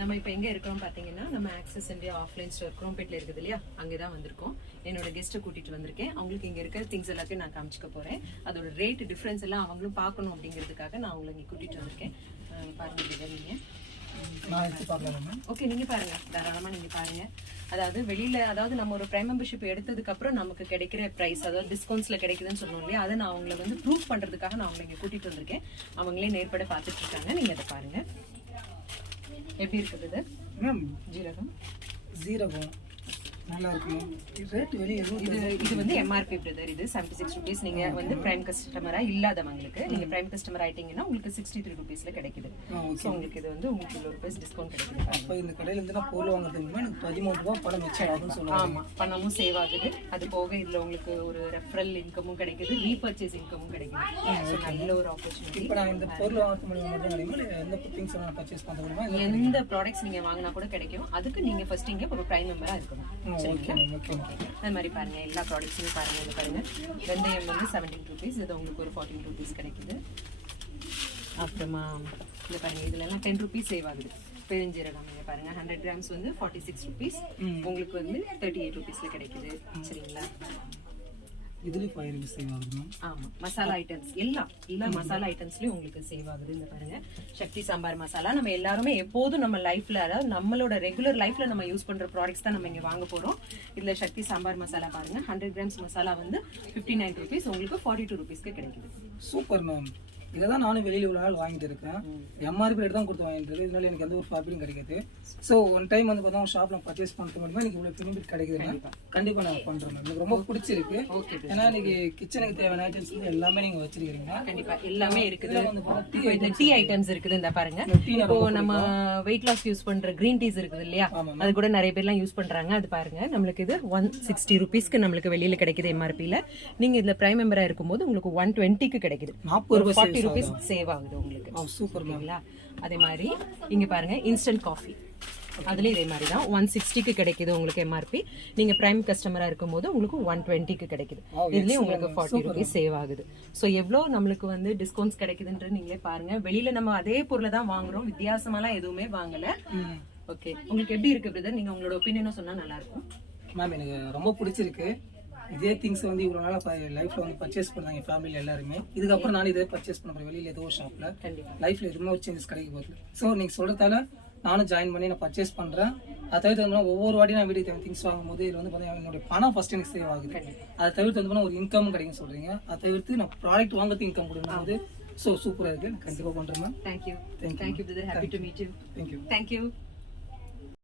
நம்ம இப்போ எங்கே இருக்கிறோம் பார்த்தீங்கன்னா நம்ம ஆக்சஸ் இந்தியா ஆஃப்லைன் ஸ்டோர் குரோம்பேட்டில் இருக்குது இல்லையா, அங்கே தான் வந்திருக்கோம். என்னோட கெஸ்ட்டை கூட்டிகிட்டு வந்திருக்கேன். அவங்களுக்கு இங்கே இருக்கிற திங்ஸ் எல்லாத்தையும் நான் காமிச்சிக்க போகிறேன். அதோட ரேட் டிஃப்ரென்ஸ் எல்லாம் அவங்களும் பார்க்கணும் அப்படிங்கிறதுக்காக நான் அவங்களை இங்கே கூட்டிகிட்டு வந்திருக்கேன். பாருங்க நீங்கள் ஓகே, நீங்க பாருங்க, தாராளமா நீங்க பாருங்க. அதாவது வெளியில, அதாவது நம்ம ஒரு பிரைம் மெம்பர்ஷிப் எடுத்ததுக்கு அப்புறம் நமக்கு கிடைக்கிற பிரைஸ், அதாவது டிஸ்கவுண்ட்ஸ்ல கிடைக்குதுன்னு சொன்னோம் இல்லையா, அதை நான் அவங்களை வந்து ப்ரூவ் பண்றதுக்காக நான் அவங்களை இங்க கூட்டிட்டு வந்திருக்கேன். அவங்களே நேர்பட பார்த்துட்டு இருக்காங்க. நீங்க அதை பாருங்க. எப்படி இருக்குது ஜீரகம்? ஜீரகம் நல்லா இருக்கும். ரேட் வெளியே இது வந்து எம்ஆர்பி பிரதர். இது 76 rupees. நீங்க வந்து பிரைம் கஸ்டமரா இல்லாதவங்களுக்கு, நீங்க பிரைம் கஸ்டமர் ஆயிட்டீங்கன்னா உங்களுக்கு 63 rupeesல கிடைக்குது. சோ உங்களுக்கு இது வந்து உங்களுக்கு 1 ரூபாய் டிஸ்கவுண்ட் கிடைக்குது. அப்ப இந்த கடையில இருந்து நான் பொருள் வாங்குறதுக்கு எனக்கு 13 ரூபாய் பணம் மிச்சம் ஆகும்னு சொல்லுவாங்க. ஆமா, பணமும் சேவ் ஆகுது. அது போக இதுல உங்களுக்கு ஒரு ரெஃபரல் இன்கமும் கிடைக்குது, ரீபர்ச்சேஸ் இன்கமும் கிடைக்குது. நல்ல ஒரு ஆப்பர்ச்சுனிட்டி. இப்போ நான் இந்த பொருள் வாங்குறது மூலமா எந்த திங்ஸ் நான் பர்ச்சேஸ் பண்ண முடியுமா? எந்த ப்ராடக்ட்ஸ் நீங்க வாங்கினா கூட கிடைக்கும். அதுக்கு நீங்க ஃபர்ஸ்ட் இங்க ஒரு பிரைம் மெம்பரா இருக்கணும். அது மாதிரி பாருங்க, எல்லா ப்ராடக்ட்ஸுமே பாருங்க. இது பாருங்க, வெந்தயம் வந்து 17 rupees. இது உங்களுக்கு ஒரு 14 rupees கிடைக்குது. அப்புறமா இது பாருங்க, இதுல எல்லாம் 10 rupees சேவ் ஆகுது. பெருஞ்சீரகம் நீங்க பாருங்க, 100 grams வந்து 46 rupees. உங்களுக்கு வந்து 38 rupeesல கிடைக்குது. சரிங்களா? இதுலயும் 5 rupees சேவ் ஆகுது. ஆமா, மசாலா ஐட்டம்ஸ் எல்லா மசாலா ஐட்டம்ஸ்லயும் உங்களுக்கு சேவ் ஆகுது. இந்த பாருங்க, சக்தி சாம்பார் மசாலா. நம்ம எல்லாருமே எப்போதும் நம்ம லைஃப்ல, அதாவது நம்மளோட ரெகுலர் லைஃப்ல நம்ம யூஸ் பண்ற ப்ராடக்ட்ஸ் தான் நம்ம இங்க வாங்க போறோம். இதுல சக்தி சாம்பார் மசாலா பாருங்க, 100 grams மசாலா வந்து 59 rupees, உங்களுக்கு 42 rupeesக்கு கிடைக்குது. Super ma'am. இதான் நானும் வெளியில இவ்வளவு நாள் வாங்கிட்டு இருக்கேன். எம்ஆர்பி ரேட் தான் கொடுத்து வாங்கிட்டு இருக்கு. இதனால எனக்கு எந்த ஒரு ப்ராஃபிட்டும் கிடைக்குது. ஸோ ஒன் டைம் வந்து பார்த்தா ஷாப்ல பர்ச்சேஸ் பண்ணுறது மட்டுமே எனக்கு இவ்வளவு பெனிஃபிட் கிடைக்குது. கண்டிப்பா நான் பண்றேன் மேம். எனக்கு ரொம்ப பிடிச்சிருக்கு. ஏன்னா இன்னைக்கு கிச்சனுக்கு தேவையான ஐட்டம்ஸ் எல்லாமே நீங்க வச்சிருக்கீங்க. கண்டிப்பா எல்லாமே இருக்குது. இந்த டீ ஐட்டம்ஸ் இருக்குது. இந்த பாருங்க, இப்போ நம்ம வெயிட் லாஸ் யூஸ் பண்ற கிரீன் டீஸ் இருக்குது இல்லையா, அது கூட நிறைய பேர்லாம் யூஸ் பண்றாங்க. அது பாருங்க, நம்மளுக்கு இது 160 rupeesக்கு நம்மளுக்கு வெளியில கிடைக்குது எம்ஆர்பில. நீங்க இதுல பிரைம் மெம்பரா இருக்கும்போது உங்களுக்கு 120க்கு கிடைக்குது. 40 rupees சேவ் ஆகுது உங்களுக்கு. சூப்பர்ங்களா? அதே மாதிரி இங்க பாருங்க, இன்ஸ்டன்ட் காஃபி. அதுல இதே மாதிரி தான் 160க்கு கிடைக்குது உங்களுக்கு எம்ஆர்பி. நீங்க பிரைம் கஸ்டமரா இருக்கும்போது உங்களுக்கு 120க்கு கிடைக்குது. இதுலயும் உங்களுக்கு 40 rupees சேவ் ஆகுது. சோ எவ்வளவு நம்மளுக்கு வந்து டிஸ்கவுண்ட்ஸ் கிடைக்குதுன்றது நீங்களே பாருங்க. வெளியில நம்ம அதே பொருளை தான் வாங்குறோம், வித்தியாசமாலாம் எதுவுமே வாங்கல. ஓகே, உங்களுக்கு எப்படி இருக்கு பிரதர்? நீங்க உங்களோட ஒப்பீனியனும் சொன்னா நல்லா இருக்கும். மேம் எனக்கு ரொம்ப பிடிச்சிருக்கு. இதே திங்ஸ் வந்து இவ்வளவு நாளா லைஃப்ல வந்து பர்ச்சேஸ் பண்ணாங்க ஃபேமிலியில எல்லாருமே. இதுக்கப்புறம் நான் இதே பர்ச்சேஸ் பண்ண போறேன் வெளியில ஏதோ ஒரு ஷாப்ல. லைஃப்ல எதுவுமே ஒரு சேஞ்சஸ் கிடைக்க போகுது. ஸோ நீங்க சொல்றதால நானும் ஜாயின் பண்ணி நான் பர்ச்சேஸ் பண்றேன். அதை தவிர்த்து வந்து ஒவ்வொரு வாட்டியும் நான் வீட்டுக்கு தேவை திங்ஸ் வாங்கும்போது இது வந்து பார்த்தீங்கன்னா என்னுடைய பணம் ஃபர்ஸ்ட் எனக்கு சேவ் ஆகுது. அதை தவிர்த்து வந்து ஒரு இன்கம் கிடைக்கும் சொல்றீங்க. அதை தவிர்த்து நான் ப்ராடக்ட் வாங்குறது இன்கம் கொடுக்கும்போது ஸோ சூப்பராக இருக்கு. கண்டிப்பாக பண்றேன் ma'am. Thank you brother. Happy to meet you. Thank you. Thank you.